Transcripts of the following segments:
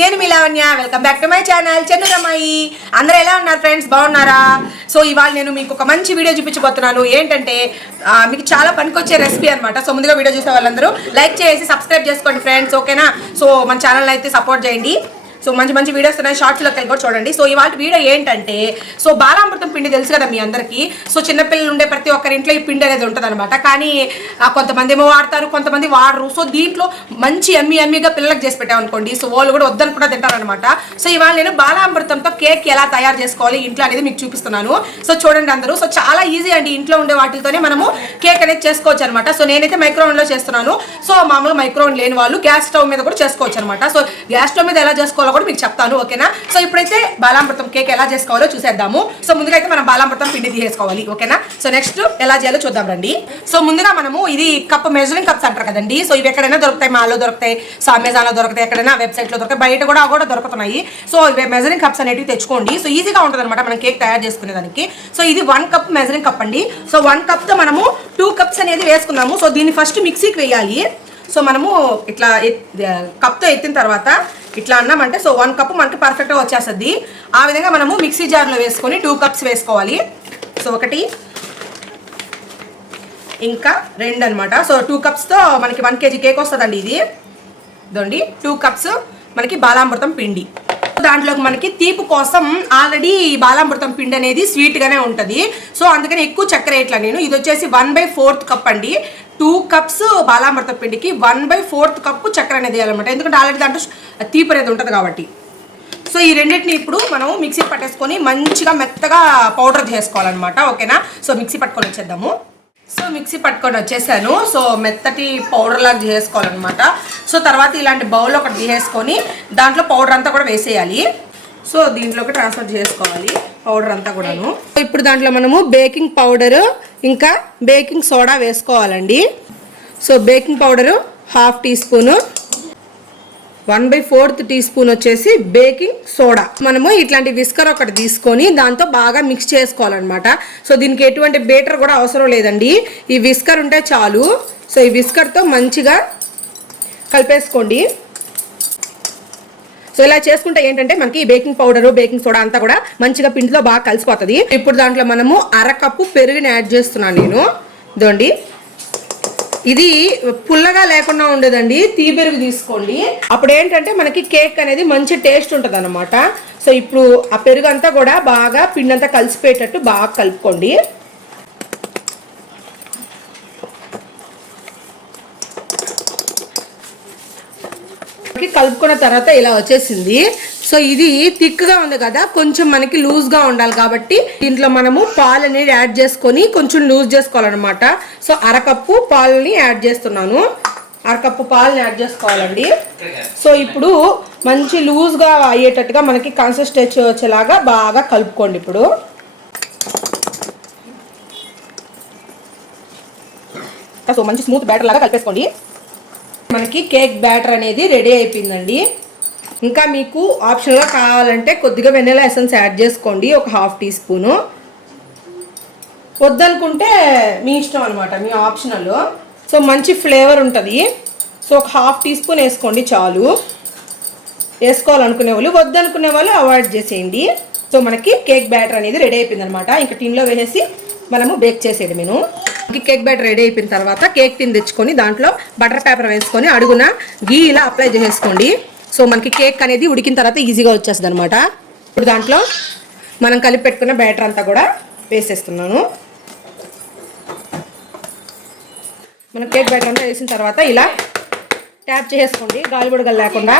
నేను మీ Lavanya. Welcome back to my channel చంద్రమ్మాయి అందరూ ఎలా ఉన్నారు ఫ్రెండ్స్ బాగున్నారా? సో ఇవాళ నేను మీకు ఒక మంచి వీడియో చూపించబోతున్నాను. ఏంటంటే మీకు చాలా పనికొచ్చే రెసిపీ అనమాట సో ముందుగా వీడియో చూసే వాళ్ళందరూ లైక్ చేసి సబ్స్క్రైబ్ చేసుకోండి ఫ్రెండ్స్ ఓకేనా సో మన ఛానల్ అయితే సపోర్ట్ చేయండి. సో మంచి మంచి వీడియోస్ ఉన్నాయి. షార్ట్స్లోకి వెళ్ళి కూడా చూడండి. సో ఇవాళ వీడియో ఏంటంటే సో బాలామృతం పిండి తెలుసు కదా మీ అందరికీ? సో చిన్నపిల్లలు ఉండే ప్రతి ఒక్కరి ఇంట్లో ఈ పిండి అనేది ఉంటుంది కానీ కొంతమంది ఏమో వాడతారు కొంతమంది వాడరు. సో దీంట్లో మంచి ఎమ్మి ఎమ్మిగా పిల్లలకు చేసి పెట్టామనుకోండి సో వాళ్ళు కూడా వద్దని కూడా తింటారనమాట సో ఇవాళ నేను బాలామృతంతో కేక్ ఎలా తయారు చేసుకోవాలి ఇంట్లో అనేది మీకు చూపిస్తున్నాను. సో చూడండి అందరూ. సో చాలా ఈజీ అండి. ఇంట్లో ఉండే వాటితోనే మనము కేక్ అనేది చేసుకోవచ్చు అనమాట సో నేనైతే మైక్రోవెన్లో చేస్తున్నాను. సో మామూలుగా మైక్రోవెన్ లేని వాళ్ళు గ్యాస్ స్టవ్ మీద కూడా చేసుకోవచ్చు అనమాట సో గ్యాస్ స్టవ్ మీద ఎలా చేసుకోవాలో కూడా మీకు చెప్తాను ఓకేనా? సో ఇప్పుడైతే బాలామృతం కేక్ ఎలా చేసుకోవాలో చూసేద్దాము. సో ముందుగా అయితే మనం బాలామృతం పిండి తీసేసుకోవాలి ఓకేనా? సో నెక్స్ట్ ఎలా చేయాలో చూద్దాం రండి. సో ముందుగా మనము ఇది కప్ మెజరింగ్ కప్స్ అంటారు కదండి. సో ఇవి ఎక్కడైనా దొరుకుతాయి మాలో దొరుకుతాయి సో అమెజాన్లో దొరుకుతాయి ఎక్కడైనా వెబ్సైట్లో దొరుకుతాయి బయట కూడా కూడా దొరుకుతున్నాయి. సో ఇవి మెజరింగ్ కప్స్ అనేవి తెచ్చుకోండి. సో ఈజీగా ఉంటుంది అనమాట మనం కేక్ తయారు చేసుకునేదానికి. సో ఇది వన్ కప్ మెజరింగ్ కప్ అండి. సో వన్ కప్తో మనము టూ కప్స్ అనేది వేసుకున్నాము. సో దీన్ని ఫస్ట్ మిక్సీకి వేయాలి. సో మనము ఇట్లా కప్తో ఎత్తిన తర్వాత ఇట్లా అన్నామంటే సో వన్ కప్ మనకి పర్ఫెక్ట్గా వచ్చేస్తుంది. ఆ విధంగా మనము మిక్సీ జార్లో వేసుకొని టూ కప్స్ వేసుకోవాలి. సో ఒకటి ఇంకా రెండు అనమాట సో టూ కప్స్తో మనకి వన్ కేజీ కేక్ వస్తుందండి ఇది. ఇదండి టూ కప్స్ మనకి బాలామృతం పిండి. దాంట్లోకి మనకి తీపి కోసం ఆల్రెడీ బాలామృతం పిండి అనేది స్వీట్గానే ఉంటుంది. సో అందుకని ఎక్కువ చక్కెర వేయట్లా నేను. ఇది వచ్చేసి వన్ బై ఫోర్త్ కప్ అండి. టూ కప్స్ బాలామృతం పిండికి వన్ బై ఫోర్త్ కప్పు చక్కెర అనేది వేయాలన్నమాట ఎందుకంటే ఆల్రెడీ దాంట్లో తీపి అనేది ఉంటుంది కాబట్టి. సో ఈ రెండింటిని ఇప్పుడు మనం మిక్సీ పట్టేసుకొని మంచిగా మెత్తగా పౌడర్ చేసుకోవాలన్నమాట. ఓకేనా? సో మిక్సీ పట్టుకొని వచ్చేద్దాము. సో మిక్సీ పట్టుకొని వచ్చేసాను. సో మెత్తటి పౌడర్ లాగా చేసుకోవాలన్నమాట. సో తర్వాత ఇలాంటి బౌల్ ఒకటి తీసేసుకొని దాంట్లో పౌడర్ అంతా కూడా వేసేయాలి. సో దీంట్లోకి ట్రాన్స్ఫర్ చేసుకోవాలి పౌడర్ అంతా కూడాను. ఇప్పుడు దాంట్లో మనము బేకింగ్ పౌడరు ఇంకా బేకింగ్ సోడా వేసుకోవాలండి. So baking powder half teaspoon. One by fourth teaspoon వచ్చేసి బేకింగ్ సోడా. మనము ఇట్లాంటి విస్కర్ ఒకటి తీసుకొని దాంతో బాగా మిక్స్ చేసుకోవాలన్నమాట. సో దీనికి ఎటువంటి బేటర్ కూడా అవసరం లేదండి. ఈ విస్కర్ ఉంటే చాలు. సో ఈ విస్కర్తో మంచిగా కలిపేసుకోండి. సో ఇలా చేసుకుంటే ఏంటంటే మనకి బేకింగ్ పౌడర్ బేకింగ్ సోడా అంతా కూడా మంచిగా పిండిలో బాగా కలిసిపోతుంది. ఇప్పుడు దాంట్లో మనము అరకప్పు పెరుగుని యాడ్ చేస్తున్నాను నేను. ఇదండి ఇది పుల్లగా లేకుండా ఉండేదండి. తీ పెరుగు తీసుకోండి. అప్పుడు ఏంటంటే మనకి కేక్ అనేది మంచి టేస్ట్ ఉంటుంది అనమాట సో ఇప్పుడు ఆ పెరుగు అంతా కూడా బాగా పిండి అంతా కలిసిపోయేటట్టు బాగా కలుపుకోండి. మనకి కలుపుకున్న తర్వాత ఇలా వచ్చేసింది. సో ఇది థిక్గా ఉంది కదా కొంచెం మనకి లూజ్గా ఉండాలి కాబట్టి దీంట్లో మనము పాలు అనేది యాడ్ చేసుకొని కొంచెం లూజ్ చేసుకోవాలన్నమాట. సో అరకప్పు పాలని యాడ్ చేస్తున్నాను. అరకప్పు పాలని యాడ్ చేసుకోవాలండి. సో ఇప్పుడు మంచి లూజ్గా అయ్యేటట్టుగా మనకి కన్సిస్టెన్సీ వచ్చేలాగా బాగా కలుపుకోండి ఇప్పుడు. సో మంచి స్మూత్ బ్యాటర్ లాగా కలిపేసుకోండి. మనకి కేక్ బ్యాటర్ అనేది రెడీ అయిపోయిందండి. ఇంకా మీకు ఆప్షన్గా కావాలంటే కొద్దిగా వెన్నెల ఎసెన్స్ యాడ్ చేసుకోండి ఒక హాఫ్ టీ స్పూను వద్దనుకుంటే మీ ఇష్టం అనమాట మీ ఆప్షనల్ సో మంచి ఫ్లేవర్ ఉంటుంది. సో ఒక హాఫ్ టీ స్పూన్ వేసుకోండి చాలు. వేసుకోవాలనుకునే వాళ్ళు వద్దనుకునే వాళ్ళు అవాయిడ్ చేసేయండి. సో మనకి కేక్ బ్యాటర్ అనేది రెడీ అయిపోయింది అనమాట ఇంకా టిన్లో వేసేసి మనము బేక్ చేసేది నేను కేక్ బ్యాటర్ రెడీ అయిపోయిన తర్వాత కేక్ టిన్ తెచ్చుకొని దాంట్లో బటర్ పేపర్ వేసుకొని అడుగున గీ ఇలా అప్లై చేసేసుకోండి. సో మనకి కేక్ అనేది ఉడికిన తర్వాత ఈజీగా వచ్చేస్తుంది అనమాట ఇప్పుడు దాంట్లో మనం కలిపి పెట్టుకున్న బ్యాటర్ అంతా కూడా వేసేస్తున్నాను. మనం కేక్ బ్యాటర్ అంతా వేసిన తర్వాత ఇలా ట్యాప్ చేసుకోండి. గాలి బుడగలు లేకుండా.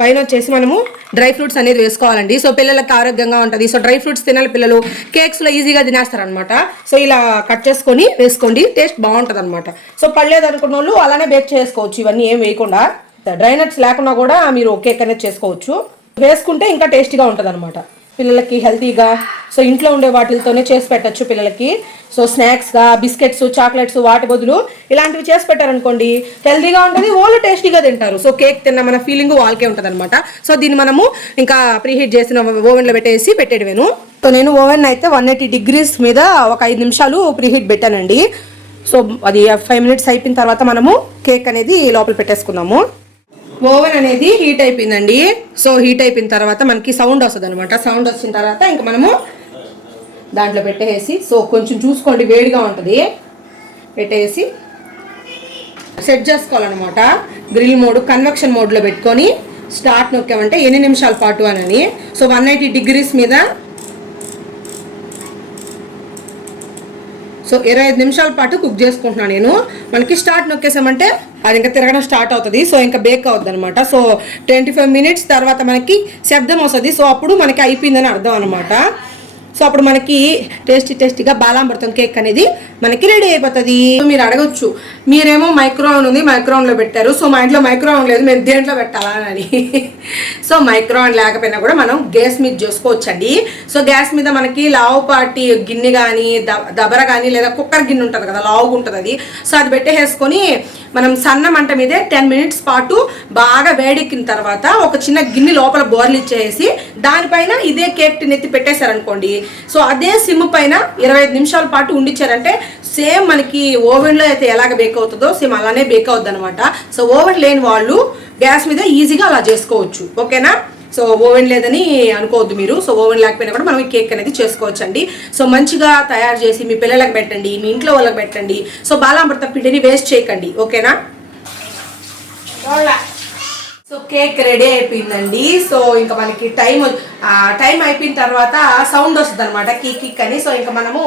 పైన వచ్చేసి మనము డ్రై ఫ్రూట్స్ అనేది వేసుకోవాలండి. సో పిల్లలకి ఆరోగ్యంగా ఉంటుంది. సో డ్రై ఫ్రూట్స్ తినాలి పిల్లలు. కేక్స్లో ఈజీగా తినేస్తారనమాట సో ఇలా కట్ చేసుకొని వేసుకోండి. టేస్ట్ బాగుంటుంది అనమాట సో పడలేదు అనుకున్న వాళ్ళు అలానే బేక్ చేసుకోవచ్చు. ఇవన్నీ ఏం వేయకుండా. డ్రై నట్స్ లేకుండా కూడా మీరు కేక్ అనేది చేసుకోవచ్చు. వేసుకుంటే ఇంకా టేస్టీగా ఉంటుంది అనమాట పిల్లలకి హెల్తీగా సో ఇంట్లో ఉండే వాటితోనే చేసి పెట్టచ్చు పిల్లలకి. సో స్నాక్స్గా బిస్కెట్స్ చాక్లెట్స్ వాటి బదులు ఇలాంటివి చేసి పెట్టారనుకోండి హెల్తీగా ఉంటుంది వాళ్ళు టేస్టీగా తింటారు. సో కేక్ తిన్న మన ఫీలింగ్ వాళ్ళకే ఉంటుంది అనమాట సో దీన్ని మనము ఇంకా ప్రీహీట్ చేసిన ఓవెన్లో పెట్టేసి పెట్టేయడమేను సో నేను ఓవెన్ అయితే వన్ ఎయిటీ డిగ్రీస్ మీద ఒక ఐదు నిమిషాలు ప్రీహీట్ పెట్టానండి. సో అది ఫైవ్ మినిట్స్ అయిపోయిన తర్వాత మనము కేక్ అనేది లోపల పెట్టేసుకుందాము. ఓవెన్ అనేది హీట్ అయిపోయిందండి. సో హీట్ అయిపోయిన తర్వాత మనకి సౌండ్ వస్తుంది అనమాట సౌండ్ వచ్చిన తర్వాత ఇంకా మనము దాంట్లో పెట్టేసి సో కొంచెం చూసుకోండి వేడిగా ఉంటుంది. పెట్టేసి సెట్ చేసుకోవాలన్నమాట. గ్రిల్ మోడ్ కన్వెక్షన్ మోడ్లో పెట్టుకొని స్టార్ట్ నొక్కామంటే ఎన్ని నిమిషాల పాటు అని సో వన్ ఎయిటీ డిగ్రీస్ మీద సో ఇరవై ఐదు నిమిషాల పాటు కుక్ చేసుకుంటున్నాను నేను. మనకి స్టార్ట్ నొక్కేసామంటే అది ఇంకా తిరగడం స్టార్ట్ అవుతుంది. సో ఇంకా బేక్ అవుతుంది అనమాట సో ట్వంటీ ఫైవ్ మినిట్స్ తర్వాత మనకి శబ్దం వస్తుంది. సో అప్పుడు మనకి అయిపోయిందని అర్థం అనమాట సో అప్పుడు మనకి టేస్టీ టేస్టీగా బాలామృతం కేక్ అనేది మనకి రెడీ అయిపోతుంది. మీరు అడగొచ్చు మీరేమో మైక్రోవన్ ఉంది మైక్రోవన్లో పెట్టారు. సో మా ఇంట్లో మైక్రోవన్ లేదు మేము దేంట్లో పెట్టాలా అని. సో మైక్రోవన్ లేకపోయినా కూడా మనం గ్యాస్ మీద చేసుకోవచ్చండి. సో గ్యాస్ మీద మనకి లావు పాటి గిన్నె కానీ దబర కానీ లేదా కుక్కర్ గిన్నె ఉంటుంది కదా లావుగా ఉంటుంది అది. సో అది పెట్టేసుకొని మనం సన్న మంట మీదే టెన్ మినిట్స్ పాటు బాగా వేడెక్కిన తర్వాత ఒక చిన్న గిన్నె లోపల బోర్లు ఇచ్చేసి దానిపైన ఇదే కేక్ నెత్తి పెట్టేశారనుకోండి సో అదే సిమ్ పైన ఇరవై ఐదు నిమిషాల పాటు ఉండిచ్చారంటే సేమ్ మనకి ఓవెన్లో అయితే ఎలాగ బేక్ అవుతుందో సేమ్ అలానే బేక్ అవుద్ది అనమాట సో ఓవెన్ లేని వాళ్ళు గ్యాస్ మీద ఈజీగా అలా చేసుకోవచ్చు. ఓకేనా? సో ఓవెన్ లేదని అనుకోవద్దు మీరు. సో ఓవెన్ లేకపోయినా కూడా మనం ఈ కేక్ అనేది చేసుకోవచ్చు అండి సో మంచిగా తయారు చేసి మీ పిల్లలకు పెట్టండి మీ ఇంట్లో వాళ్ళకి పెట్టండి. సో బాలామృత పిండిని వేస్ట్ చేయకండి. ఓకేనా? సో కేక్ రెడీ అయిపోయిందండి. సో ఇంకా మనకి టైం టైం అయిపోయిన తర్వాత సౌండ్ వస్తుంది అనమాట కిక్ కిక్ అని. సో ఇంకా మనము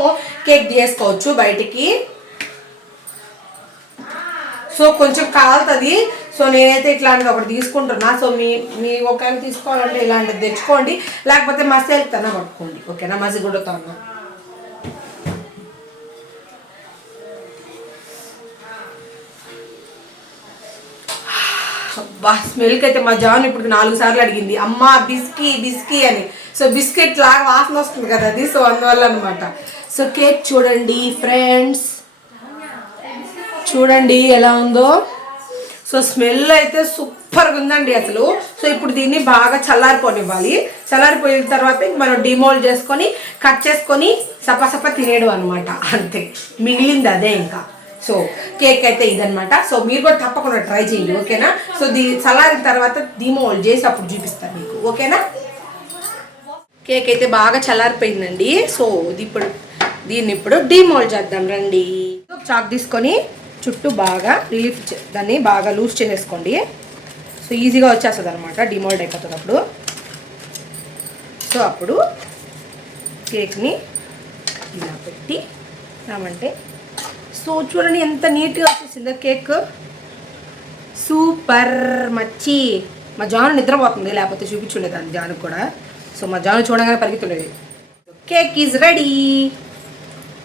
కేక్ చేసుకోవచ్చు బయటికి. సో కొంచెం కాలుతుంది. సో నేనైతే ఇట్లాంటిది ఒకటి తీసుకుంటున్నా. సో మీ మీ ఒకవేళ తీసుకోవాలంటే ఇలాంటిది తెచ్చుకోండి. లేకపోతే మసాలా తన పట్టుకోండి. ఓకేనా? మసిగుడ్డతో అన్నా. అబ్బా స్మెల్కి అయితే మా జాన్ ఇప్పుడు నాలుగు సార్లు అడిగింది. అమ్మ బిస్కీ బిస్కీ అని. సో బిస్కెట్ లాగా వాసన వస్తుంది కదా అది. సో అందువల్ల అనమాట సో కేక్ చూడండి ఫ్రెండ్స్ చూడండి ఎలా ఉందో. సో స్మెల్ అయితే సూపర్గా ఉందండి అసలు. సో ఇప్పుడు దీన్ని బాగా చల్లారిపోనివ్వాలి. చల్లారిపోయిన తర్వాత మనం డిమోల్డ్ చేసుకొని కట్ చేసుకొని సపసప తినేయడం అనమాట అంతే. మిగిలింది అదే ఇంకా. సో కేక్ అయితే ఇదనమాట సో మీరు కూడా తప్పకుండా ట్రై చేయండి ఓకేనా? సో దీ చల్లారిన తర్వాత డిమోల్డ్ చేసి అప్పుడు చూపిస్తాను మీకు ఓకేనా? కేక్ అయితే బాగా చల్లారిపోయిందండి. సో ఇప్పుడు దీన్ని ఇప్పుడు డీమోల్డ్ చేద్దాం రండి. చాక్ తీసుకొని చుట్టూ బాగా రిలీఫ్ దాన్ని బాగా లూజ్ చేసేసుకోండి. సో ఈజీగా వచ్చేస్తుంది అనమాట డిమోల్డ్ అయిపోతుంది అప్పుడు. సో అప్పుడు కేక్ని ఇలా పెట్టి రామంటే సో చూడండి ఎంత నీట్గా వచ్చేసిందో కేక్. సూపర్ మచ్చి. మా జాను నిద్రపోతుంది లేకపోతే చూపించుండేదాన్ని జాను కూడా. సో మా జాను చూడగానే పరిగెత్తుండేది. Cake is ready.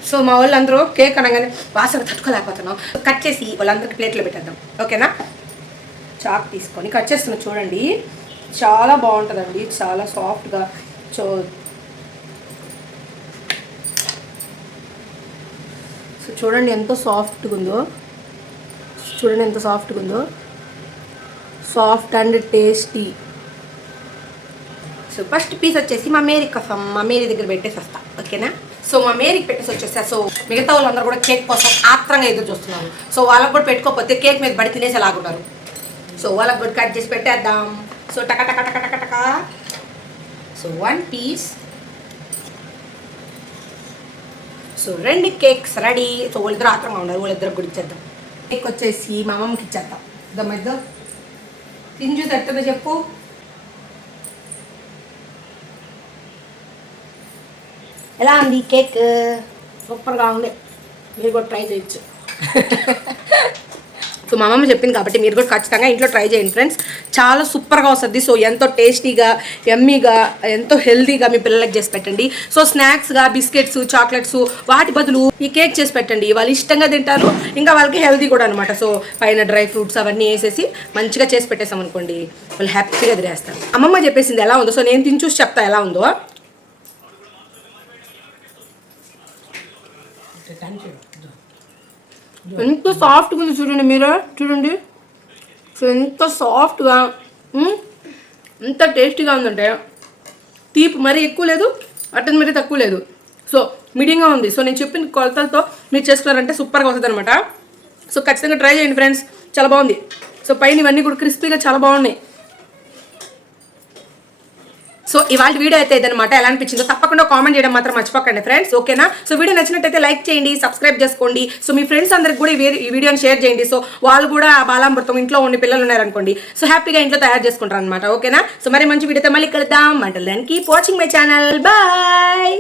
సో మా వాళ్ళందరూ కేక్ అనగానే వాసన తట్టుకోలేకపోతున్నాం కట్ చేసి వాళ్ళందరికీ ప్లేట్లో పెట్టేద్దాం. ఓకేనా? చాక్ తీసుకొని కట్ చేస్తున్నాం చూడండి. చాలా బాగుంటుందండి. చాలా సాఫ్ట్గా చో చూడండి ఎంత సాఫ్ట్గా ఉందో. చూడండి ఎంత సాఫ్ట్గా ఉందో. Soft and tasty so first piece వచ్చేసి మా మేరీ కోసం మా మేరీ దగ్గర పెట్టేసి వస్తా. ఓకేనా? సో మా మేరీకి పెట్టేసి వచ్చేసా. సో మిగతా వాళ్ళందరూ కూడా కేక్ కోసం ఆత్రంగా ఎదురు చూస్తున్నారు. సో వాళ్ళకి కూడా పెట్టుకోకపోతే కేక్ మీద పడి తినేసేలాగున్నారు సో వాళ్ళకి కూడా కట్ చేసి పెట్టేద్దాం. సో టక టక టక టక టక. సో వన్ పీస్ రెండు కేక్స్ రెడీ. సో వాళ్ళిద్దరు ఆత్రంగా ఉన్నారు. వాళ్ళిద్దరు కూడా ఇచ్చేద్దాం. కేక్ వచ్చేసి మా అమ్మమ్మకి ఇచ్చేద్దాం. ఇద్దాం ఇద్దాం తిని చూసి చెప్పు. ఎలా ఉంది కేక్? సూపర్గా ఉంది. మీరు కూడా ట్రై చేయొచ్చు. సో మా అమ్మమ్మ చెప్పింది కాబట్టి మీరు కూడా ఖచ్చితంగా ఇంట్లో ట్రై చేయండి ఫ్రెండ్స్. చాలా సూపర్గా వస్తుంది. సో ఎంతో టేస్టీగా ఎమ్మీగా ఎంతో హెల్తీగా మీ పిల్లలకి చేసి పెట్టండి. సో స్నాక్స్గా బిస్కెట్స్ చాక్లెట్స్ వాటి బదులు ఈ కేక్ చేసి పెట్టండి. వాళ్ళు ఇష్టంగా తింటారు. ఇంకా వాళ్ళకి హెల్తీ కూడా అనమాట సో పైన డ్రై ఫ్రూట్స్ అవన్నీ వేసేసి మంచిగా చేసి పెట్టేసాం అనుకోండి వాళ్ళు హ్యాపీగా తినేస్తారు అమ్మమ్మ చెప్పేసింది ఎలా ఉందో సో నేను తిని చూసి చెప్తా ఎలా ఉందో. ఎంత సాఫ్ట్గా ఉంది చూడండి మీరు చూడండి. సో ఎంత సాఫ్ట్గా ఎంత టేస్టీగా ఉందంటే తీపి మరీ ఎక్కువ లేదు అట్టని మరీ తక్కువ లేదు. సో మీడియంగా ఉంది. సో నేను చెప్పిన కొలతలతో మీరు చేసుకున్నారంటే సూపర్గా వస్తుంది అనమాట సో ఖచ్చితంగా ట్రై చేయండి ఫ్రెండ్స్ చాలా బాగుంది. సో పైన ఇవన్నీ కూడా క్రిస్పీగా చాలా బాగున్నాయి. సో ఇవాళ వీడియో అయితే ఇదనమాట ఎలా అనిపించిందో తప్పకుండా కామెంట్ చేయడం మాత్రం మర్చిపోకండి ఫ్రెండ్స్ ఓకేనా సో వీడియో నచ్చినట్టయితే లైక్ చేయండి సబ్స్క్రైబ్ చేసుకోండి. సో మీ ఫ్రెండ్స్ అందరికి కూడా ఈ వీడియోని షేర్ చేయండి. సో వాళ్ళు కూడా బాలామృతం ఇంట్లో ఉండి పిల్లలు ఉన్నారనుకోండి. సో హ్యాపీగా ఇంట్లో తయారు చేసుకుంటారు అనమాట ఓకేనా సో మరి మంచి వీడియోతో మళ్ళీ కలుద్దాం. అంటే దానికి వాచింగ్ మై ఛానల్ బాయ్